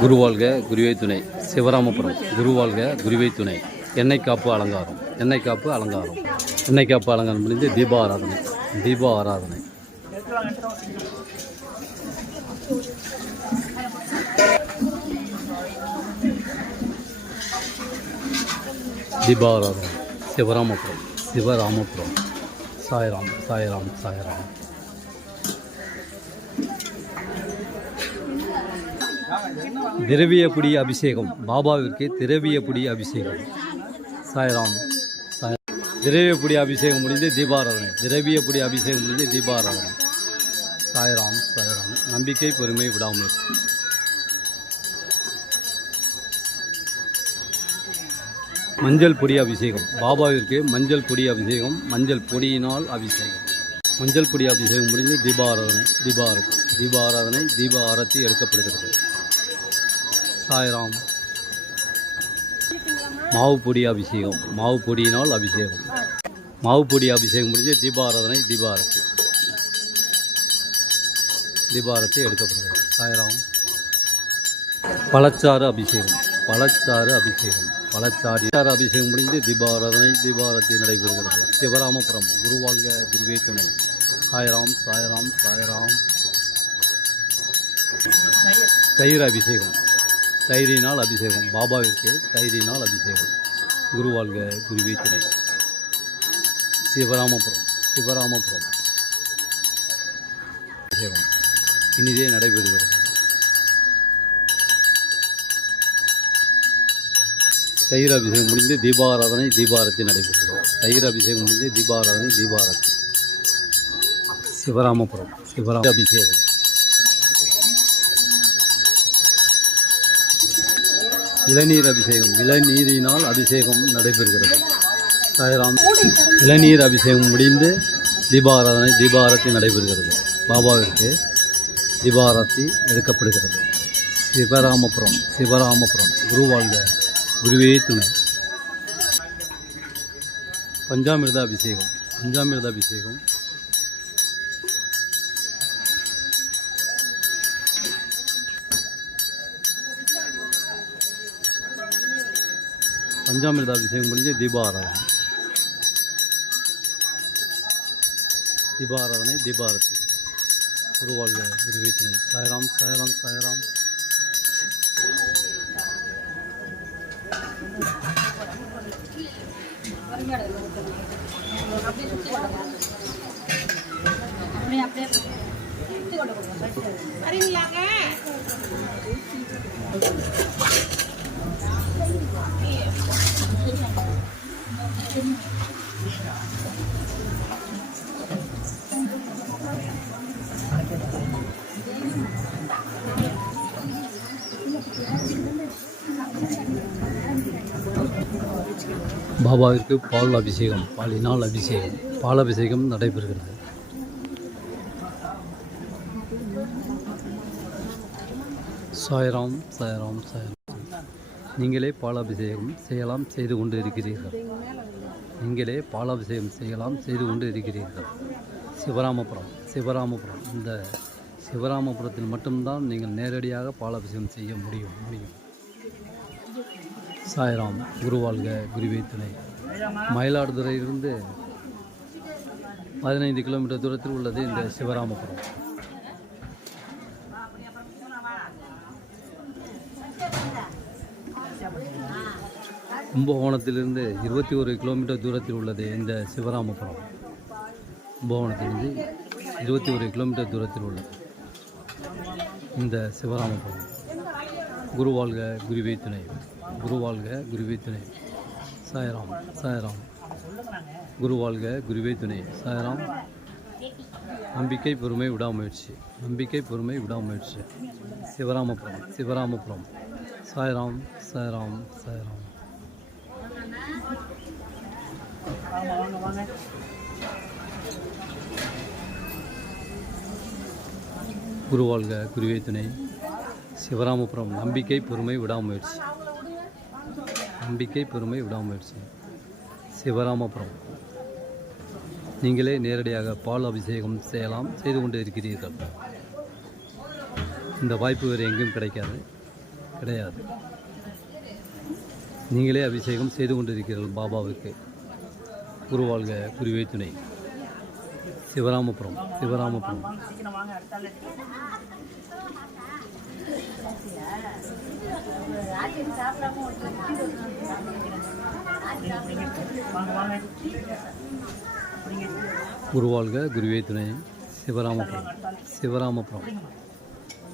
குருவாழ்க குருவை துணை. சிவராமபுரம் குருவாழ்க குருவை துணை. எண்ணெய் காப்பு அலங்காரம் எண்ணெய் காப்பு அலங்காரம். எண்ணெய் காப்பு அலங்காரம் முடிஞ்சு தீப ஆராதனை தீப ஆராதனை தீப ஆராதனை சிவராமபுரம் சிவராமபுரம். சாய்ராம் சாய்ராம் சாய்ராம். திரவியப்புடி அபிஷேகம். பாபாவிற்கு திரவியப்புடி அபிஷேகம். சாய்ராம். சாய் திரவியப்புடி அபிஷேகம் முடிந்து தீபாராதனை. திரவியப்புடி அபிஷேகம் முடிந்து தீபாராதனை. சாய்ராம் சாய்ராம். நம்பிக்கை பொறுமை விடாமல். மஞ்சள் பொடி அபிஷேகம். பாபாவிற்கு மஞ்சள் பொடி அபிஷேகம் மஞ்சள் பொடியினால் அபிஷேகம். மஞ்சள் பொடி அபிஷேகம் முடிந்து தீபாராதனை தீபாரதி தீபாராதனை தீப ஆரத்தி எடுக்கப்படுகிறது. சாய்ராம் மாவு பொடி அபிஷேகம் மாவு பொடியினால் அபிஷேகம். மாவு பொடி அபிஷேகம் முடிஞ்சு தீபாராதனை தீபாரத்தி தீபாரத்தி எடுக்கப்படுகிறது. சாய்ராம். பழச்சாறு அபிஷேகம் பழச்சாறு அபிஷேகம் பழச்சாறு. சாறு அபிஷேகம் முடிந்து தீபாராதனை தீபாரத்தி நடைபெறுகிறது. சிவராமபுரம் குருவாழ்க குருவே துணை சாய்ராம் சாய்ராம் சாய்ராம். தயிர் அபிஷேகம். தயிரினால் அபிஷேகம். பாபாவிற்கு தயிரினால் அபிஷேகம். குருவாழ்க குருவே துணை. சிவராமபுரம் சிவராமபுரம். அபிஷேகம். இனிதே நடைபெறுகிறது. தயிர் அபிஷேகம் முடிந்து தீபாராதனை தீபாரத்தி நடைபெறுகிறோம். தயிர் அபிஷேகம் முடிந்து தீபாராதனை தீபாரத்தி. சிவராமபுரம் சிவராம அபிஷேகம் இளநீர் அபிஷேகம். இளநீரினால் அபிஷேகம் நடைபெறுகிறது. சாய்ராம் இளநீர் அபிஷேகம் முடிந்து தீபாராதனை தீபாரத்தி நடைபெறுகிறது. பாபாவிற்கு தீபாரத்தி எடுக்கப்படுகிறது. சிவராமபுரம் சிவராமபுரம் வாழ்ந்த குருவே துணை. பஞ்சாமிர்த அபிஷேகம் பஞ்சாமிர்த அபிஷேகம் பஞ்சாமிர்த அபிஷேகம் முடிஞ்சு தீபாராதனை தீபாராதனை தீபாரதி குருவாழ்க குருவே துணை சாய்ராம் சாய்ராம் சாய்ராம் வரீங்களாங்க பாபாவிற்கு பால் அபிஷேகம் பாலினால் அபிஷேகம் பால் அபிஷேகம் நடைபெறுகிறது. சாய்ராம் சாய்ராம் சாய்ராம். நீங்களே பாலாபிஷேகம் செய்யலாம் செய்து கொண்டு இருக்கிறீர்கள் நீங்களே பாலாபிஷேகம் செய்யலாம் செய்து கொண்டு இருக்கிறீர்கள் சிவராமபுரம் சிவராமபுரம். இந்த சிவராமபுரத்தில் மட்டும்தான் நீங்கள் நேரடியாக பாலாபிஷேகம் செய்ய முடியும் முடியும். சாய்ராம் குருவாழ்க குருவே துணை மயிலாடுதுறையிலிருந்து பதினைந்து கிலோமீட்டர் தூரத்தில் உள்ளது இந்த சிவராமபுரம். கும்பகோணத்திலிருந்து இருபத்தி ஒரு கிலோமீட்டர் தூரத்தில் உள்ளது இந்த சிவராமபுரம். கும்பகோணத்திலிருந்து இருபத்தி ஒரு கிலோமீட்டர் தூரத்தில் உள்ளது இந்த சிவராமபுரம். குருவாழ்க குருவே துணை குருவாழ்க குருவே துணை. சாய்ராம் சாய்ராம். குருவாழ்க குருவே துணை. சாய்ராம். நம்பிக்கை பொறுமை விடாமுயற்சி. நம்பிக்கை பொறுமை விடாமுயற்சி. சிவராமபுரம் சிவராமபுரம். சாய்ராம் சாய்ராம் சாய்ராம். குருவாழ்க குருவே துணை. சிவராமபுரம் நம்பிக்கை பொறுமை விடாமுயற்சி. நம்பிக்கை பொறுமை விடாமுயற்சி. சிவராமபுரம். நீங்களே நேரடியாக பால் அபிஷேகம் செய்யலாம் செய்து கொண்டு இருக்கிறீர்கள். இந்த வாய்ப்பு வேறு எங்கேயும் கிடைக்காது கிடையாது. நீங்களே அபிஷேகம் செய்து கொண்டிருக்கிறீர்கள் பாபாவுக்கு. குருவாழ்க குருவே துணை. சிவராமபுரம் சிவராமபுரம் சீக்கிரம் வாங்க அடுத்தால வாங்க வாங்க குருவாழ்க குருவே துணை. சிவராமபுரம். சிவராமபுரம்.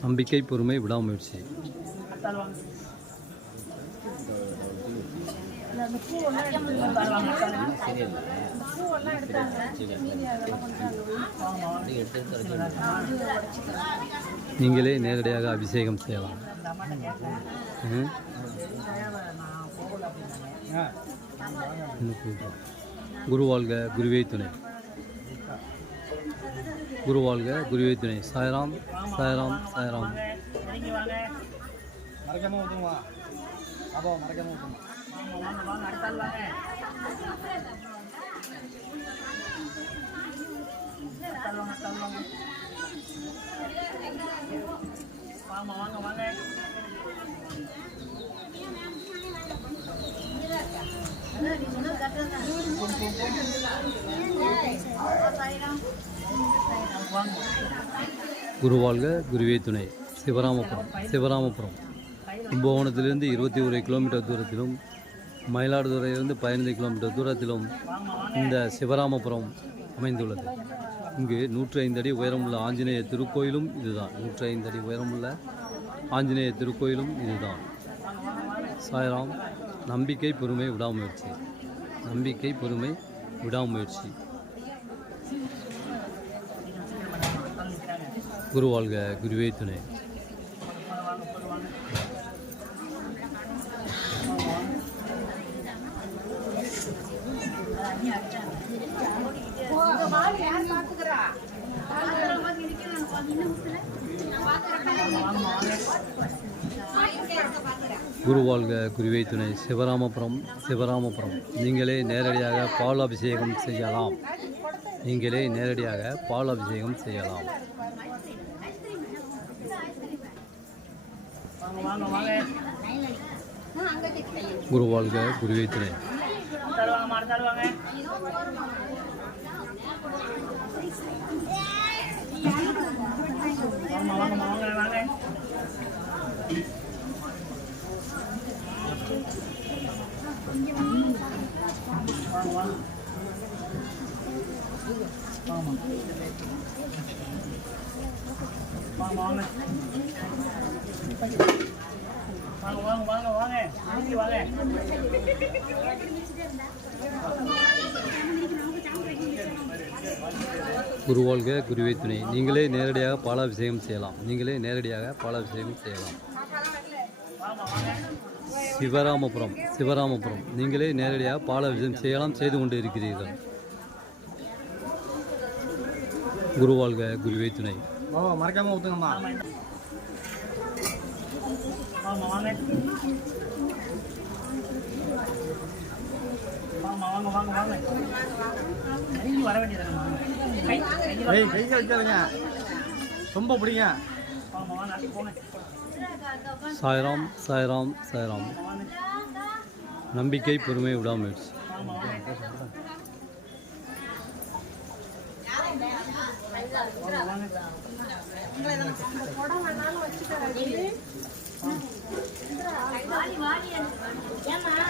நம்பிக்கை பொறுமை விடாமுயற்சி. அடுத்தால நீங்களே நேரடியாக அபிஷேகம் செய்யலாம். குருவாழ்க குருவே துணை. குருவாழ்க குருவே துணை. சாய்ராம் சாய்ராம் சாய்ராம். இறங்கி வாங்க மறக்காம ஊற்றுமா அப்பா மறக்காம ஊற்றுமா வாங்க வாங்க வாங்க வாங்க. குருவாழ்க குருவே துணை. சிவராமபுரம் சிவராமபுரம். கும்பகோணத்திலிருந்து இருபத்தி ஒரு கிலோமீட்டர் தூரத்திலும் மயிலாடுதுறையிலிருந்து பதினைந்து கிலோமீட்டர் தூரத்திலும் இந்த சிவராமபுரம் அமைந்துள்ளது. இங்கு நூற்றி ஐந்து அடி உயரமுள்ள ஆஞ்சநேய திருக்கோயிலும் இதுதான். நூற்றி ஐந்து அடி உயரமுள்ள ஆஞ்சநேய திருக்கோயிலும் இதுதான். சாய்ராம் நம்பிக்கை பொறுமை விடாமுயற்சி. நம்பிக்கை பொறுமை விடாமுயற்சி. குருவாழ்க குருவே துணை குருவாழ்க குருவே துணை. சிவராமபுரம் சிவராமபுரம். நீங்களே நேரடியாக பால் அபிஷேகம் செய்யலாம். நீங்களே நேரடியாக பால் அபிஷேகம் செய்யலாம். குருவாழ்க குருவே துணை. வாங்க வாங்க வாங்க. வாங்க குருவாழ்க குருவை துணை. நீங்களே நேரடியாக பாலாபிஷேகம் செய்யலாம். நீங்களே நேரடியாக பாலாபிஷேகம் செய்யலாம். சிவராமபுரம் சிவராமபுரம். நீங்களே நேரடியாக பால விஜயம் செய்யலாம் செய்து கொண்டு இருக்கிறீர்கள் குருவாழ்க குருவே துணை. மறக்காம ஊத்துங்கம்மா. வர வேண்டியது ரொம்ப பிடிங்க. போங்க. சாய்ராம் சாய்ராம் சாய்ராம். நம்பிக்கை பொறுமை விடாமுயற்சி வாங்க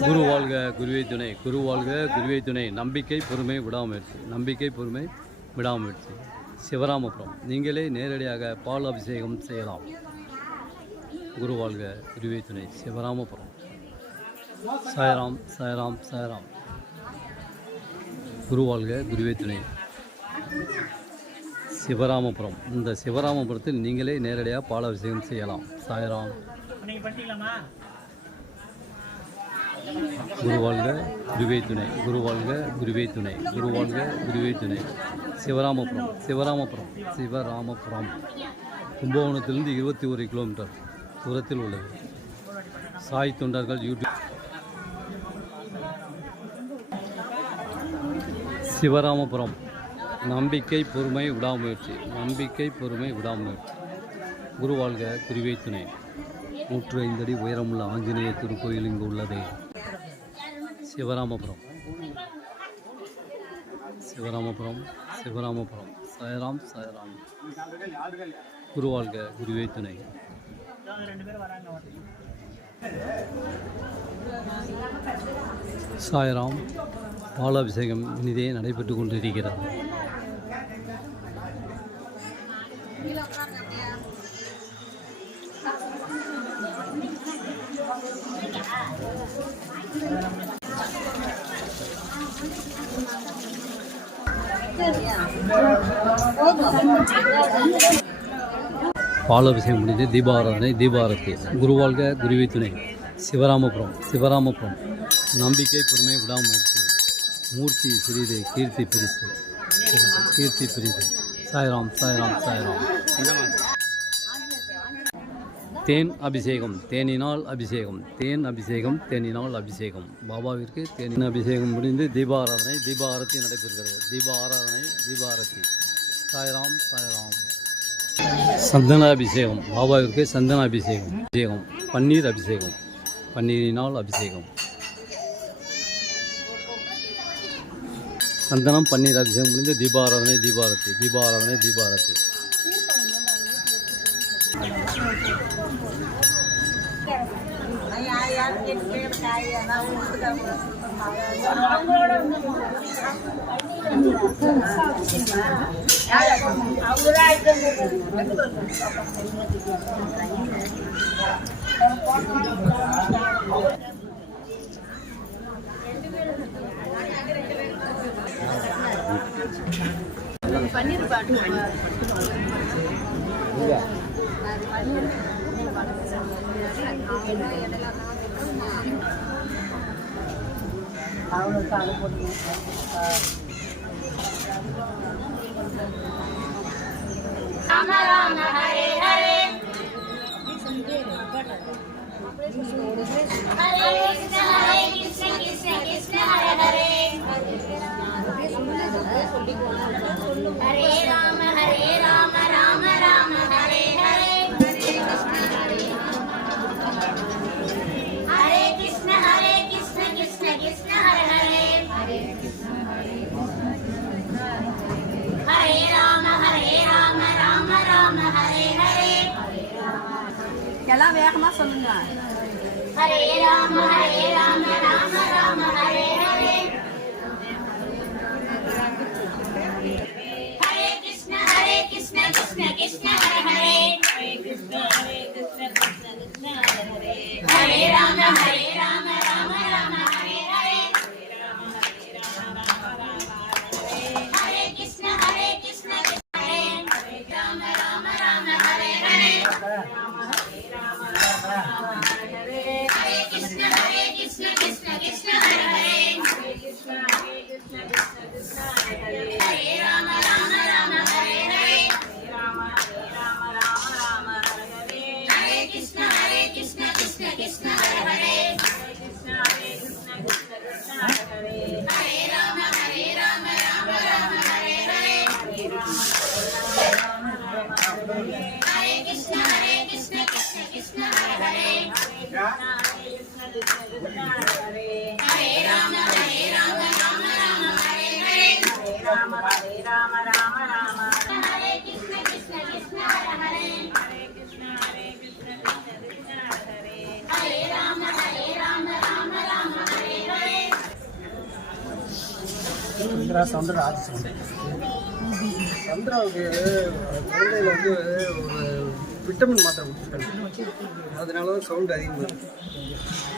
குரு வாழ்க குருவே துணை. குருவாழ்க குருவே துணை. நம்பிக்கை பொறுமை விடாமுயற்சி. நம்பிக்கை பொறுமை விடாமுயற்சி. சிவராமபுரம். நீங்களே நேரடியாக பால் அபிஷேகம் செய்யலாம். குரு வாழ்க குருவே துணை. சிவராமபுரம். சாய்ராம் சாய்ராம் சாய்ராம். குருவாழ்க குருவே துணை. சிவராமபுரம். இந்த சிவராமபுரத்தில் நீங்களே நேரடியாக பால் அபிஷேகம் செய்யலாம். சாய்ராம். நீங்கள் குருவாழ்க குருவே துணை. குருவாழ்க குருவே துணை. குருவாழ்க குருவே துணை. சிவராமபுரம் சிவராமபுரம் சிவராமபுரம். கும்பகோணத்திலிருந்து இருபத்தி ஒரு கிலோமீட்டர் தூரத்தில் உள்ளது. சாய் தொண்டர்கள் யூடியூப் சிவராமபுரம். நம்பிக்கை பொறுமை விடாமுயற்சி. நம்பிக்கை பொறுமை விடாமுயற்சி. குருவாழ்க குருவே துணை. நூற்று ஐந்தடி உயரமுள்ள ஆஞ்சநேய திருக்கோயில் இங்கு உள்ளது. சிவராமபுரம். சிவராமபுரம் சிவராமபுரம். சாயராம் சாயராம். குருவாழ்க குருவே துணை. ரெண்டு சாயராம் பாலாபிஷேகம் இனிதே நடைபெற்று கொண்டிருக்கிறது. பாலாபிஷேகம் முடிந்து தீபாராதனை தீபாரத்தி குருவாழ்க குருவி துணை. சிவராமபுரம் சிவராமபுரம். நம்பிக்கை பொறுமை விடாமூர்த்தி மூர்த்தி சிறிது கீர்த்தி பிரிசு கீர்த்தி பிரிது சாய்ராம் சாய்ராம் சாய்ராம். தேன் அபிஷேகம். தேனினால் அபிஷேகம். தேன் அபிஷேகம் தேனினால் அபிஷேகம். பாபாவிற்கு தேனின் அபிஷேகம் முடிந்து தீபாராதனை தீபாரத்தி நடைபெறுகிறது. தீபாராதனை தீபாரத்தி சாய்ராம் சாய்ராம். சந்தன அபிஷேகம். பாபாவிற்கு சந்தன அபிஷேகம். அபிஷேகம். பன்னீர் அபிஷேகம். பன்னீரினால் அபிஷேகம். சந்தனம் பன்னீர் அபிஷேகம் முடிந்து தீபாராதனை தீபாரத்தி தீபாராதனை தீபாரத்தி பண்ணிருப்பாட்டு அவனுக்கு அனுப்பணும் ராம ஹரே ராம ஹரே ராம వస్తున్నాయి హరే రామ హరే రామ రామ రామ హరే హరే. హరే కృష్ణ హరే కృష్ణ కృష్ణ కృష్ణ హరే హరే. హరే కృష్ణ హరే కృష్ణ కృష్ణ కృష్ణ హరే హరే. హరే రామ హరే రామ హరే రామ రామ சந்திராவுக்கு குழந்தையில வந்து ஒரு விட்டமின் மாத்திரை கொடுத்துருக்காங்க அதனால தான் சவுண்டு அதிகமாக இருக்குது